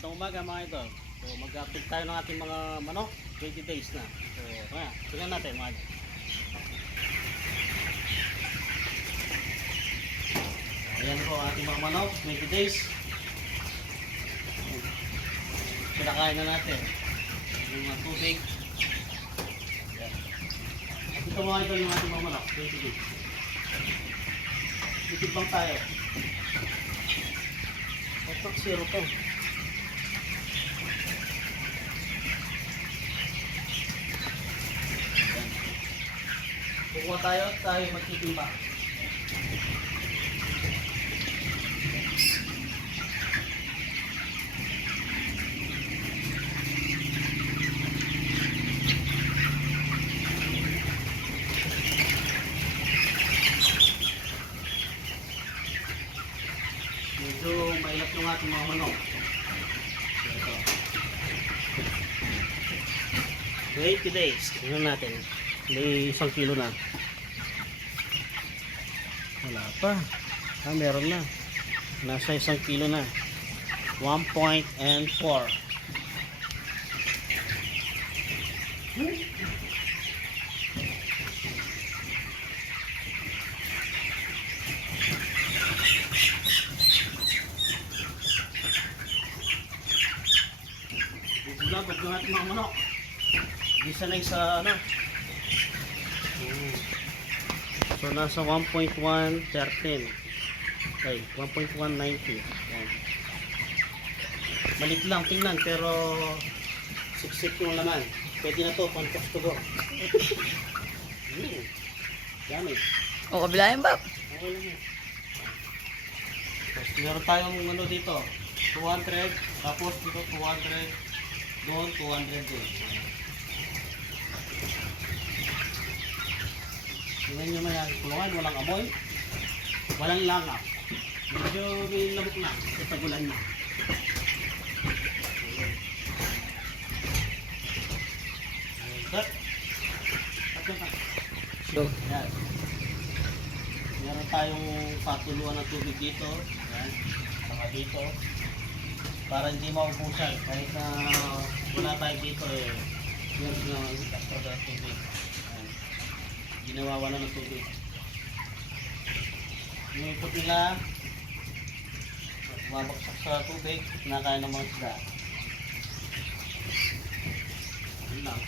Magandang umaga mga idol. So mag-update tayo ng ating mga manok, 20 days na. So tingnan natin mga idol. Ayan po ang ating mga manok, 20 days. Pinakain na natin yung mga tubig. Ayan. At ito mga idol yung ating mga manok, 20 days. Titibang tayo. Otak zero to. Kukuha tayo at tayo magtitimba. Medyo mailap yung ating mga manok. Ito. 20 days. Tingnan natin. May 1 kilo na. Wala pa. Meron na. Nasa 1 kilo na. 1.4. Bubulabog yung ating mga manok. Hindi sanay sa ano. So nasa 1.113. Okay, 1.190. Malit lang tingnan pero siksik yung laman. Pwede na to, pantos to go. Yan eh. O, kabilayan ba? Okay lang eh. Tapos meron tayong ano dito, 200, tapos dito 200, doon 200 din. Tingnan nyo man yan, kulungan, walang amoy, walang langap. Medyo may labok na, sa tagulan na. Cut. Cut yung cut. Do. Yan. Meron tayong patuluan ng tubig dito. Yan. Saka dito. Para hindi maubusan. Kahit na wala tayo dito eh. Meron na extra na tubig. Yan. Ginawawa na ng tubig. Yung ikot nila, bumabaksak sa tubig, kinakain ng mga isda. Yun lang.